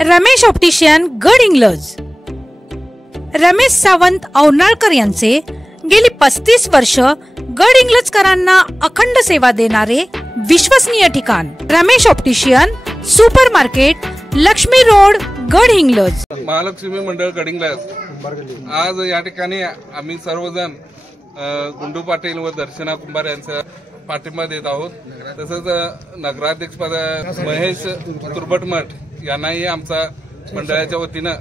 Ramesh optician Gadhinglaj. Ramesh Sawant औनाळकर यांचे गेली 35 वर्ष गडहिंग्लजकरांना अखंड सेवा देणारे विश्वसनीय ठिकाण Ramesh optician super market, Lakshmi road, Gadhinglaj. Mahalakshmi मंडळ गडहिंग्लज आज या ठिकाणी आम्ही सर्वजण गुंडू पाटील व दर्शना कुंभार यांचा पाठिंबा देत आहोत। तसंच नगराध्यक्ष पद महेश तुर्भटमठ यांनाही आमचा मंडळाच्या वतीनं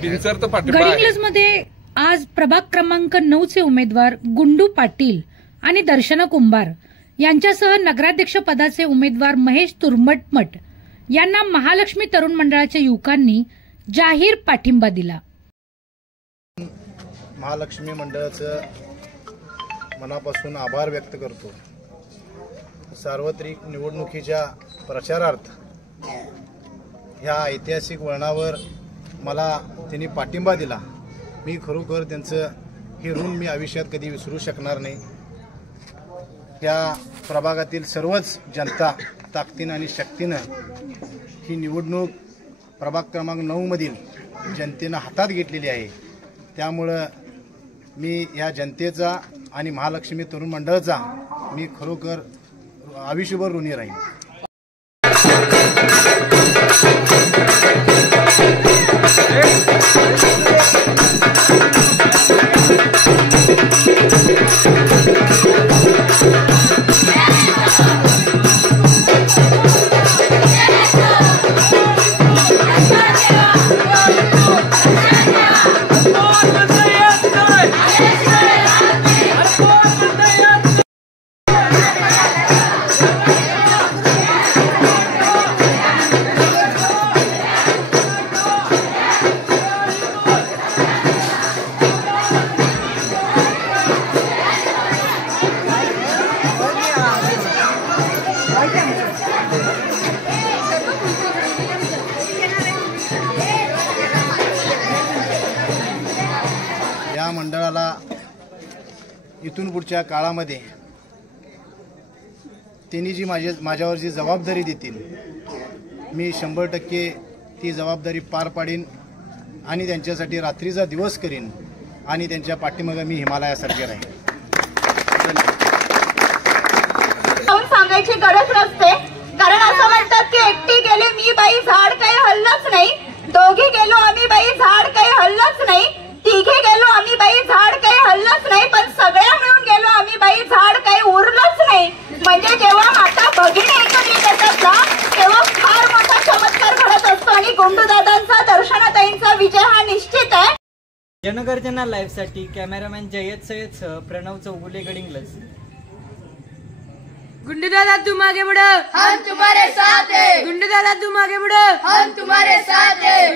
बिनशर्त पाठिंबा आहे। गडहिंग्लज मध्ये आज प्रभाग क्रमांक 9 चे उमेदवार गुंडू पाटील आणि दर्शना कुंभार यांच्यासह नगराध्यक्ष पदाचे उमेदवार महेश तुर्भटमठ यांना महालक्ष्मी तरुण मंडळाच्या युवकांनी जाहीर पाठिंबा दिला। महालक्ष्मी मंडळाचं मनापासून आभार व्यक्त करतो। सार्वत्रिक निवडणुकीच्या प्रचारार्थ ह्या ऐतिहासिक वळणावर मला त्यांनी पाठिंबा दिला। मी खरोखर त्यांचं हे ऋण मी आयुष्यात कधी विसरू शकणार नाही। या प्रभागातील सर्वच जनता ताकदीनं आणि शक्तीनं ही निवडणूक प्रभाग क्रमांक 9 मधील जनतेनं हातात घेतलेली आहे। त्यामुळं मी या जनतेचा आणि महालक्ष्मी तरुण मंडळाचा मी खरोखर आयुष्यभर ऋणी राहील। या मंडळाला इथून पुढच्या काळामध्ये त्यांनी जी माझ्यावर जी जबाबदारी देतील मी 100% ती जबाबदारी पार पाडीन आणि त्यांच्यासाठी रात्रीचा दिवस करीन आणि त्यांच्या पाठीमागे मी हिमालयासारखे राहीन। सांगायची गरज नसते, कारण असं म्हणतात की एकटी गेली मी बाई झाड काही हल्लच नाही, दोघी गेलो आम्ही बाई झाड काही हल्लच नाही, तिघे गेलो आम्ही बाई झाड काही हल्लच नाही, पण सगळ्या मिळून गेलो आम्ही बाई झाड काही उरलंच नाही। म्हणजे जेव्हा माता भगिनी एकत्र येतात ना तेव्हा फार मोठा चमत्कार घडत असतो आणि गुंडूदादांचा दर्शनाताईंचा विजय हा निश्चित आहे। जनगर्जना लाईव्ह साठी कॅमेरामॅन जयद सय्यद सह प्रणव चौगुले गडहिंग्लज। गुंडू दादा तुम आगे बढ़ो, हम तुम्हारे साथ हैं। गुंडू दादा तुम आगे बढ़ो, हम तुम्हारे साथ हैं।